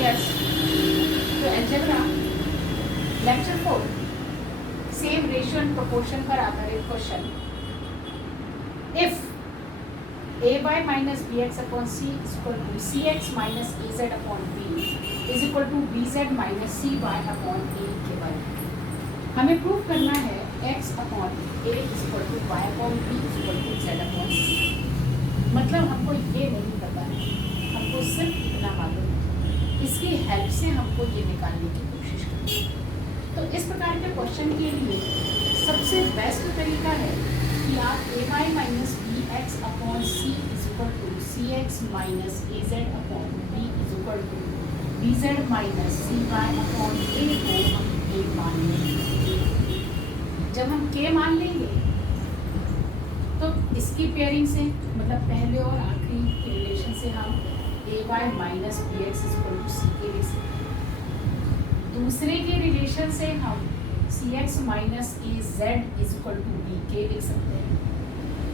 Yes. तो algebra lecture 4 same ratio and proportion पर आधारित question. If ay minus bx upon c is equal to cx minus az upon b is equal to bz minus cy upon a. हमें prove करना है x upon a is equal to y upon b is equal to z upon c. मतलब हमको ये नहीं पता है, हमको सिर्फ इतना मालूम है, इसकी हेल्प से हमको ये निकालने की कोशिश करनी है. तो इस प्रकार के क्वेश्चन के लिए सबसे बेस्ट तरीका है कि आप a y minus b x upon C is equal to c x minus a z upon B is equal to b Z minus c y upon a को हम के मान लेंगे. जब हम के मान लेंगे तो इसकी पेयरिंग से मतलब पहले और आखिरी के रिलेशन से हम a y minus b x is equal to c k लिख सकते हैं. दूसरे के रिलेशन से हम c x minus a z is equal to b k लिख सकते हैं.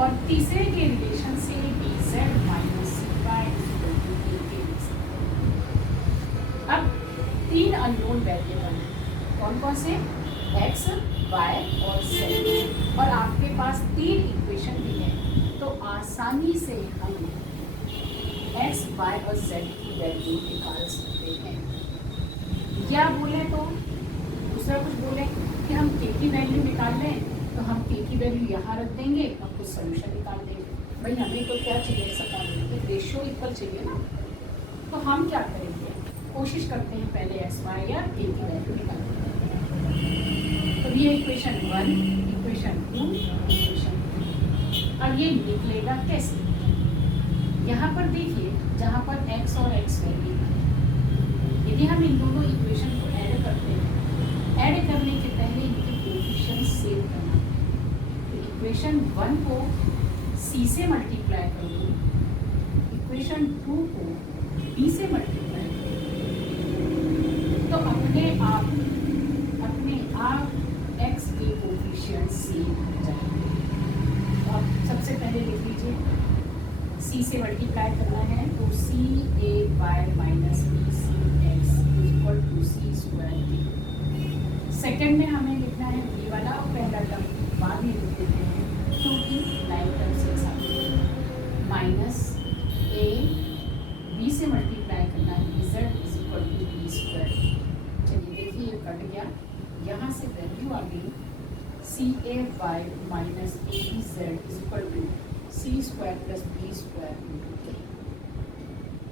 और तीसरे के रिलेशन से b Z minus c y is equal to b k लिख सकते हैं. अब तीन अननोन वेरिएबल हैं, कौन कौन से? एक्स, वाई और जेड. और आपके पास तीन इक्वेशन भी है, तो आसानी से हम एक्स, वाई और जेड की वैल्यू निकाल सकते हैं. या बोले तो दूसरा कुछ बोले कि हम के की वैल्यू निकाल लें, तो हम के की वैल्यू यहाँ रख देंगे और कुछ सोल्यूशन निकाल देंगे. भाई हमें तो क्या चाहिए, सब रेशियो इक्वल चाहिए ना. तो हम क्या करेंगे, कोशिश करते हैं पहले एक्स वाई या के की वैल्यू निकालने. तो ये इक्वेशन 1, इक्वेशन 2, इक्वेशन 3. अब ये निकलेगा कैसे? यहाँ पर देखिए जहाँ पर x और x वैल्यू है, यदि हम इन दोनों इक्वेशन को ऐड करते हैं, ऐड करने के पहले इनके कोएफिशिएंट सेव करना है. तो इक्वेशन 1 को c से मल्टीप्लाई कर दो, इक्वेशन 2 को b से मल्टीप्लाई कर दो, तो अपने आप x के कोएफिशिएंट सेव हो जाएंगे. तो आप सबसे पहले लिख लीजिए, c से मल्टीप्लाई करना है तो c a y minus b c x equal to c square k. Second में हमें लिखना है ये वाला और पहला टर्म बाद में लिख देते हैं क्योंकि लाइन टर्म से साथ माइनस ए बी से मल्टीप्लाई करना है B Z is equal to B square. चलिए देखिए ये कट गया, यहाँ से वैल्यू आ गई c a y minus A B Z is equal to c square plus B square into k.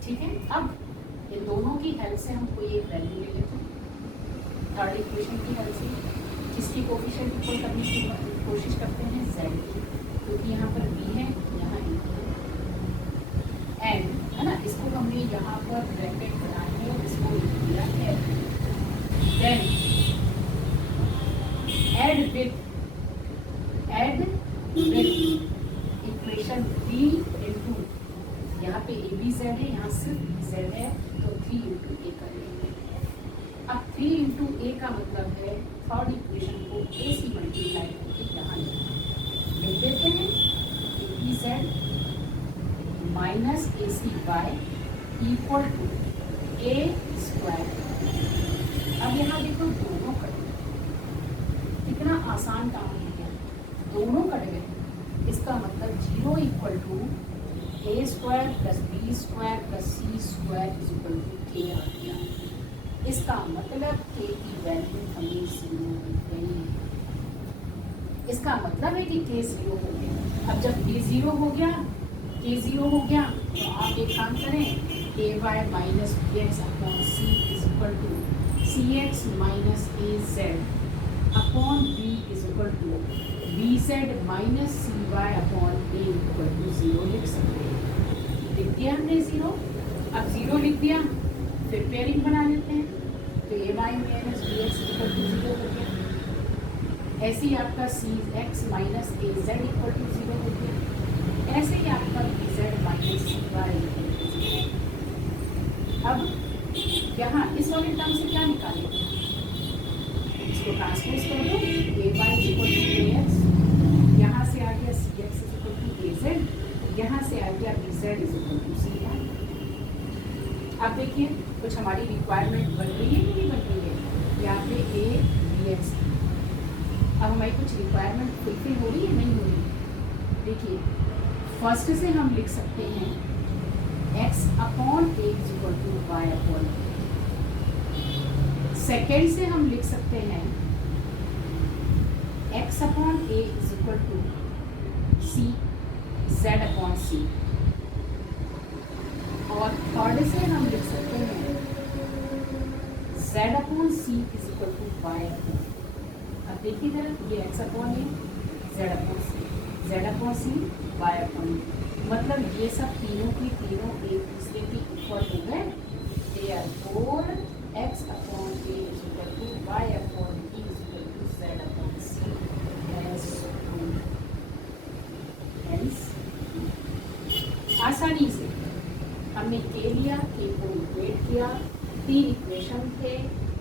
ठीक है. अब ये दोनों की हेल्प से हमको ये वैल्यू ले लेते हैं. थर्ड इक्वेशन की हेल्प से किसकी कोएफिशिएंट इक्वल करने की कोशिश करते हैं, जेड की, क्योंकि यहाँ पर बी है, यहाँ ए है, एंड है ना. इसको हमने यहाँ पर ब्रैकेट बनाए हैं, इसको लिख दिया है. Then add with equation 3 into यहाँ पे ए बी जेड है, यहाँ सिर्फ बी जेड है, तो 3 इंटू ए कर लेंगे. अब 3 इंटू ए का मतलब है थर्ड इक्वेशन को ए सी मल्टीप्लाई करके यहाँ लिख देते हैं A B Z minus A C Y equal to A square. अब यहाँ देखो दोनों कट गए, कितना आसान काम है, दोनों कट गए. इसका मतलब 0 equal to A square plus B square plus C square is equal to के आ गया. इसका मतलब के की वैल्यू हमें 0 मिल गई. इसका मतलब है कि के 0 हो गया. अब जब के 0 हो गया, के 0 हो गया, तो आप एक काम करें, a y minus b x upon C is equal to c x minus a z upon B is equal to b Z minus c y upon a equal to 0 लिख सकते हैं. लिख दिया हमने 0. अब 0 लिख दिया, फिर पेयरिंग बना लेते हैं, तो a y minus b x equal to 0 हो गया. ऐसे ही आपका c x minus a z equal to 0 हो गया. ऐसे ही आपका b Z minus c Y equal to 0. अब यहाँ इस वाले टर्म से क्या निकालेंगे, इसको ट्रांसपोज कर दो, a y equal to a x, यहाँ से आ गया c x equal to a z, यहाँ से आ गया b Z is equal to c y. अब देखिए कुछ हमारी रिक्वायरमेंट बन रही है कि नहीं बन रही है। यहाँ पे ए बी एक्स, अब हमारी कुछ रिक्वायरमेंट फुलफिल हो रही है नहीं हो रही। देखिए फर्स्ट से हम लिख सकते हैं x upon A is equal to Y upon. Second से हम लिख सकते हैं x upon A is equal to c z upon c. और थर्ड से हम लिख सकते हैं z upon C is equal to Y upon. अब देखिए जरा, ये x upon a, z upon c, z upon c, y upon. मतलब ये सब तीनों की तीनों एक दूसरे की इक्वल हो गए। Therefore x upon A is equal to Y upon B is equal to z upon C as proved. Hence आसानी से हमने के लिया, के को इक्वेट किया, तीन इक्वेशन थे,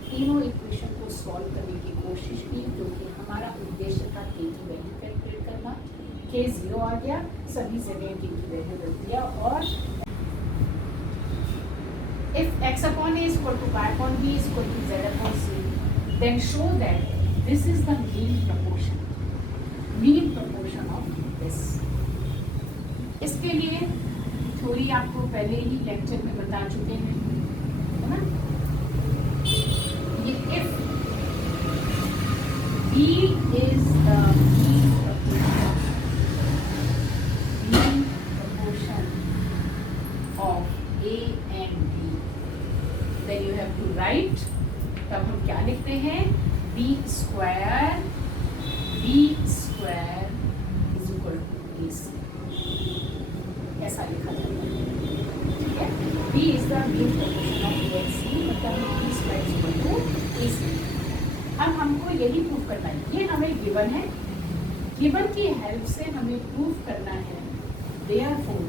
तीनों इक्वेशन को सॉल्व करने की कोशिश की, जो कि हमारा उद्देश्य था के की वैल्यू कैलकुलेट करना। के 0 आ गया, सभी जगह के की वैल्यू रख दिया। और if x upon a is equal to y upon b is equal to z upon c, then show that this is the mean proportion of this। इसके लिए थ्योरी आपको पहले ही लेक्चर में बता चुके हैं, है ना। ये if b is the mean proportion of a and b, then you have to write, तब हम क्या लिखते हैं, b square is equal to ac, ऐसा लिखा जाता है। ठीक है, b is the mean proportion of a and c, मतलब b square is equal to ac। अब हमको यही प्रूफ करना है, ये हमें गिवन है, गिवन की हेल्प से हमें प्रूफ करना है therefore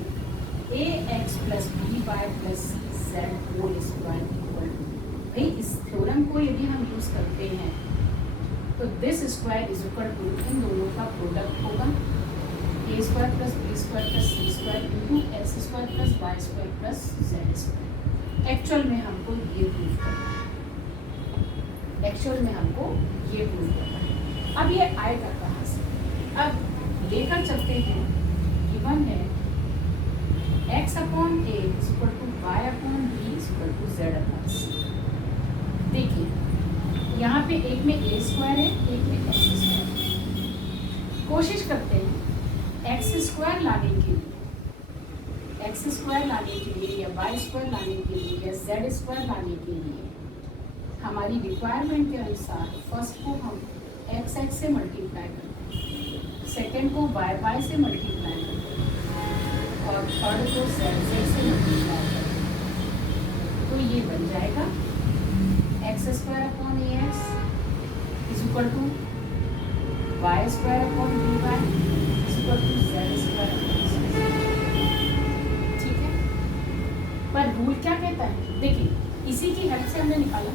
ax plus by plus z whole square equal to। भाई इस थ्योरम को यदि हम यूज करते हैं तो this square is equal to इन दोनों का प्रोडक्ट होगा, a square plus b square plus c square into x square plus Y square plus Z square. Actual में हमको ये प्रूफ करना है, एक्चुअल में हमको ये प्रूफ करना है। अब ये आएगा कहाँ से, अब लेकर चलते हैं, गिवन है x upon A is equal to Y upon B is equal to Z upon c. देखिए यहाँ पे एक में ए स्क्वायर है, एक में एक्स स्क्वायर है। कोशिश करते हैं एक्स स्क्वायर लाने के लिए या वाई स्क्वायर लाने के लिए या जेड स्क्वायर लाने के लिए हमारी रिक्वायरमेंट के अनुसार फर्स्ट को हम एक्स एक्स से मल्टीप्लाई करते हैं, सेकेंड को वाई वाई से मल्टीप्लाई करते हैं और थर्ड को जेड जेड से मल्टीप्लाई करते हैं। तो ये बन जाएगा x square upon a x is equal to y square upon b y is equal to z square upon c. ठीक है, पर रूल क्या कहता है, देखिए इसी की हेल्प से हमने निकाला,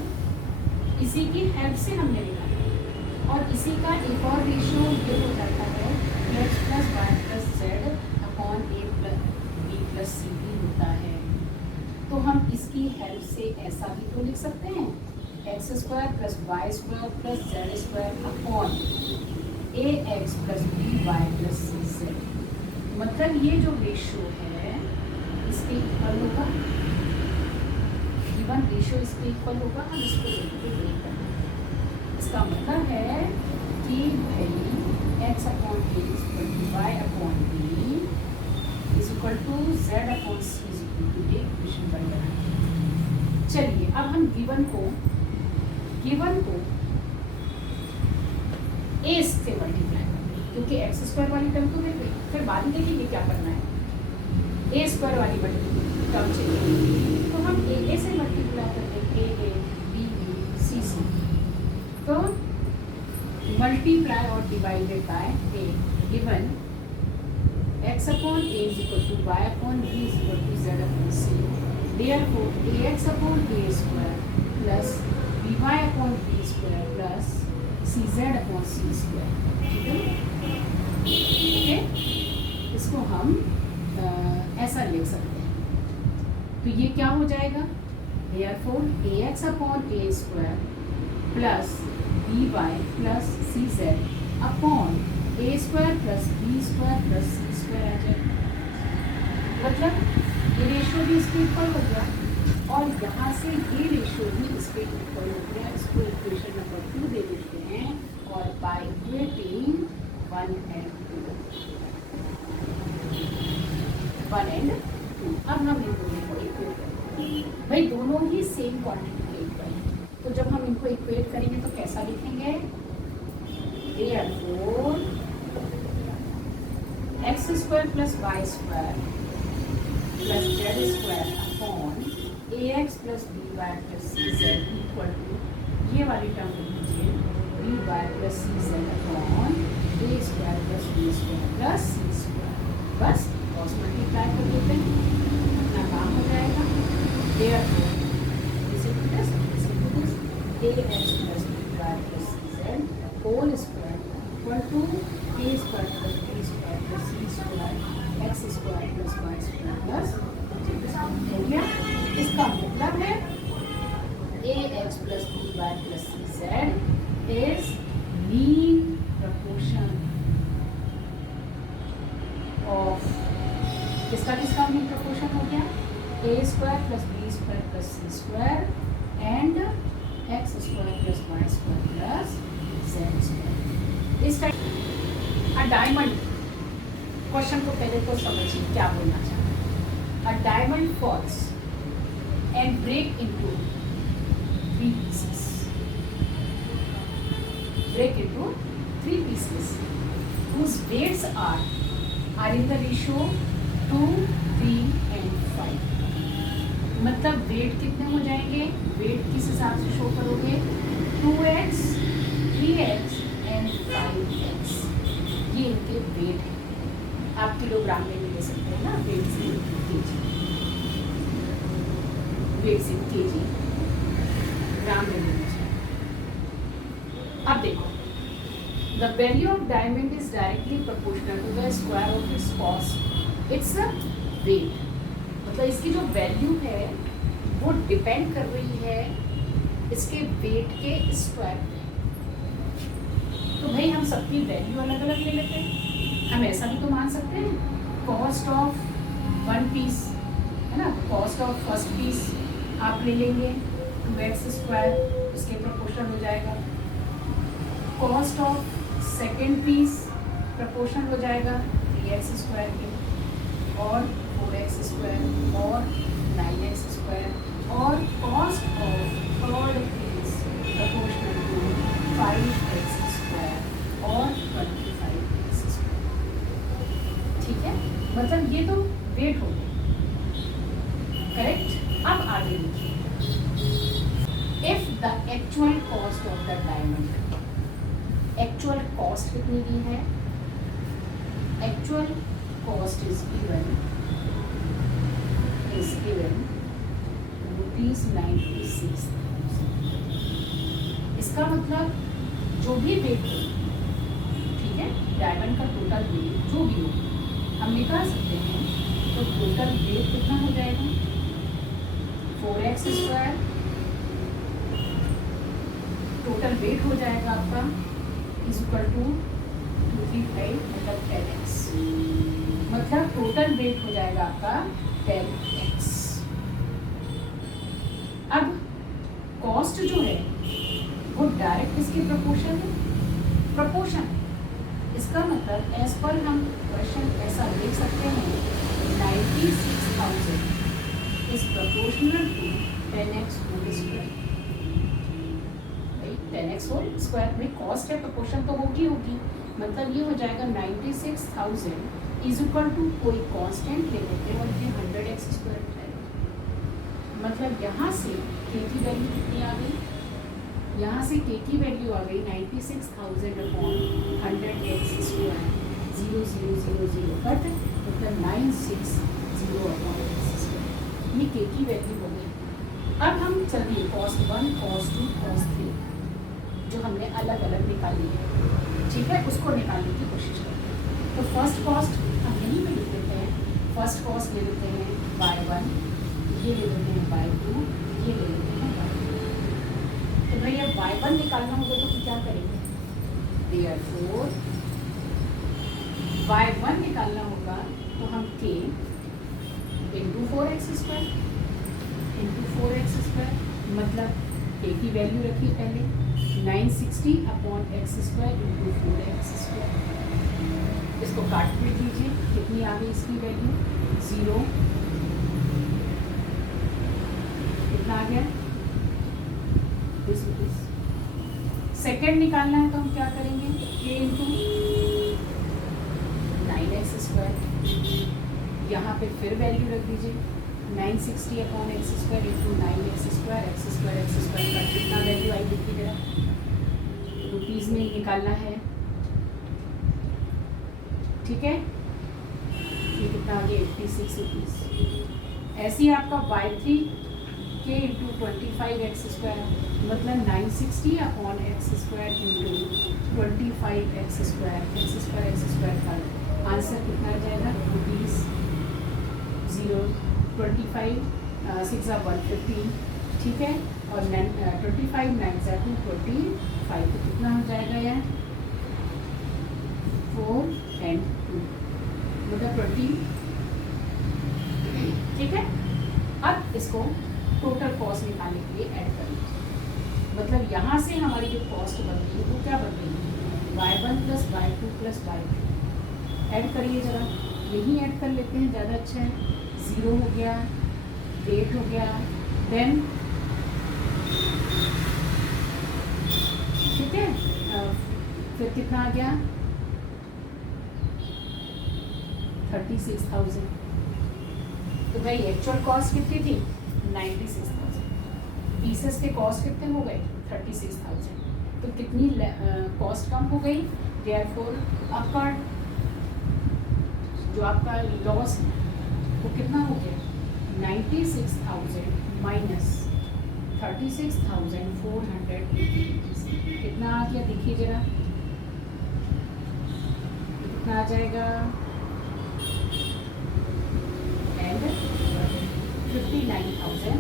इसी की हेल्प से हमने निकाला, और इसी का एक और रेशियो ये हो जाता है x plus y plus z upon a plus b plus c भी होता है। तो हम इसकी हेल्प से ऐसा भी तो लिख सकते हैं, x square plus Y square plus Z square upon a x plus B y plus C z. मतलब ये जो रेशियो है इसके इक्वल होगा, गिवन रेशियो इसके इक्वल होगा, हम इसको लेके करते हैं। इसका मतलब है कि भाई X upon A is equal to Y upon B is equal to Z upon C is equal to, ये इक्वेशन बन रहा है। चलिए अब हम गिवन को ए से मल्टीप्लाई करते हैं, क्योंकि एक्स स्क्वायर वाली टर्म तो देख गई, फिर बाद में देखेंगे क्या करना है, ए स्क्वायर वाली टर्म चाहिए, तो हम ए से मल्टीप्लाई करते हैं, ए बी बी सी सी, तो मल्टीप्लाई और divided by A, given X upon A is equal to Y upon B is equal to Z upon C. Therefore A X upon A square plus B Y upon B square plus C Z upon C square. ठीक है, इसको हम ऐसा लिख सकते हैं। तो ये क्या हो जाएगा, therefore ax upon a square plus by plus cz upon a square plus b square plus c square आ जाएगा। मतलब ये रेशियो भी इसके इक्वल हो गया और यहाँ से ये रेशियो भी इसके इक्वल हो गया। इसको इक्वेशन नंबर 2 दे देते हैं और बाय इक्वेटिंग 1 and 2 अब हम इन दोनों को इक्वेट करेंगे। भाई दोनों ही सेम क्वांटिटी के इक्वल है, तो जब हम इनको इक्वेट करेंगे तो कैसा लिखेंगे? therefore x square plus Y square plus Z square upon ax plus by plus cz equal to ये वाली टर्म लिख लीजिए by plus cz upon a square plus b square plus c square. बस cross multiply कर देते हैं, अपना काम हो जाएगा। therefore ax plus by plus cz whole square equal to a square plus b square plus c square x square plus y square plus हो गया। इसका मतलब है ax plus by plus cz is mean proportion of किसका mean proportion हो गया? a square plus b square plus c square and x square plus y square plus z square. इस type a diamond question को पहले तो समझिए क्या बोलना चाहते हैं। A diamond falls and break into 3 pieces, break into 3 pieces whose weights are in the ratio 2, 3 and 5। मतलब वेट कितने हो जाएंगे? वेट किस हिसाब से शो करोगे? 2x, 3x and 5x। ये इनके वेट है। आप किलोग्राम में भी ले सकते हैं ना, वेट से केजी, वेट से केजी ग्राम में ले लीजिए। अब देखो, the value of diamond is directly proportional to the square of its cost its weight. मतलब इसकी जो वैल्यू है वो डिपेंड कर रही है इसके वेट के स्क्वायर पे। तो भाई हम सबकी वैल्यू अलग अलग ले लेते हैं। हम ऐसा भी तो मान सकते हैं कॉस्ट ऑफ 1 पीस है ना, कॉस्ट ऑफ फर्स्ट पीस आप ले लेंगे 2x स्क्वायर, इसके प्रोपोर्शन हो जाएगा। Cost of second piece proportion हो जाएगा 3x स्क्वायर के और 4x स्क्वायर और 9x स्क्वायर और cost of third piece proportional to 5x square और 25x स्क्वायर। ठीक है, मतलब ये तो वेट हो गए, करेक्ट। अब आगे लिखिए, if the actual cost of the diamond, actual cost कितनी दी है? Actual cost is given ₹96,000। इसका मतलब जो भी वेट हो, ठीक है, डायमंड का टोटल वेट जो भी हो हम निकाल सकते हैं। तो टोटल वेट कितना हो जाएगा? 4x स्क्वायर टोटल वेट हो जाएगा आपका इज इक्वल टू 235 मतलब 10x। मतलब टोटल वेट हो जाएगा आपका 10x। अब कॉस्ट जो है वो डायरेक्ट इसके प्रोपोर्शन है, प्रोपोर्शन। इसका मतलब एज पर हम क्वेश्चन ऐसा देख सकते हैं 96,000 is proportional to 10x whole square. 10x whole square में कॉस्ट है, प्रोपोर्शन तो होगी, मतलब ये हो जाएगा 96,000 इज इक्वल टू कोई कांस्टेंट ले लेते हैं और फिर 100x स्क्वायर उठाएगा। मतलब यहाँ से k की वैल्यू कितनी आ गई? यहाँ से k की वैल्यू आ गई 96,000 अपॉन 100x स्क्वायर 0000 कट, मतलब 960 अपॉन x स्क्वायर। ये k की वैल्यू हो गई। अब हम चलिए कॉस्ट 1, कॉस्ट 2, कॉस्ट 3 जो हमने अलग अलग निकाली है, ठीक है, उसको निकालने की कोशिश करते हैं। तो फर्स्ट कॉस्ट हम यहीं पे लिख लेते हैं। फर्स्ट कॉस्ट ले लेते हैं y1, ये ले लेते हैं y2, ये ले लेते हैं y1 निकालना होगा तो क्या करेंगे, therefore y1 निकालना होगा तो हम k इंटू 4x² मतलब k की वैल्यू रखी पहले 960/x² इंटू 4x²। इसको काट के दीजिए, कितनी आ गई इसकी वैल्यू, 0, कितना आ गया, 20 रुपीज। सेकेंड निकालना है तो हम क्या करेंगे, k इंटू 9x², यहाँ पे फिर वैल्यू रख दीजिए 960/x² इंटू 9x² का कितना वैल्यू आई देखिए जरा, रुपीज़ में निकालना है, ठीक है, ये कितना आ गया 86 रुपीज़। ऐसे ही आपका y3 k इंटू 25x² मतलब 960/x² इंटू 25x² का आंसर कितना आ जाएगा, रुपीज़ 0, 25 6 150, ठीक है, और 25 9 25 तो कितना हो जाएगा यार, 4 and 2 मतलब 20, ठीक है। अब इसको टोटल कॉस्ट निकालने के लिए ऐड कर लीजिए, मतलब यहाँ से हमारी जो कॉस्ट बन रही है वो क्या बन रही है, y1 + y2 + y3। ऐड करिए जरा, यही ऐड कर लेते हैं, ज़्यादा अच्छा है। 0 हो गया, 8 हो गया, देन ठीक है, फिर कितना आ गया 36,000। तो भाई एक्चुअल कॉस्ट कितनी थी 96,000, पीसेस के कॉस्ट कितने हो गए 36,000, तो कितनी कॉस्ट कम हो गई, देयरफॉर आपका जो आपका लॉस है वो कितना हो गया 96,000 माइनस 36,480, कितना आ गया देखिए जरा, कितना आ जाएगा, एंड 59,000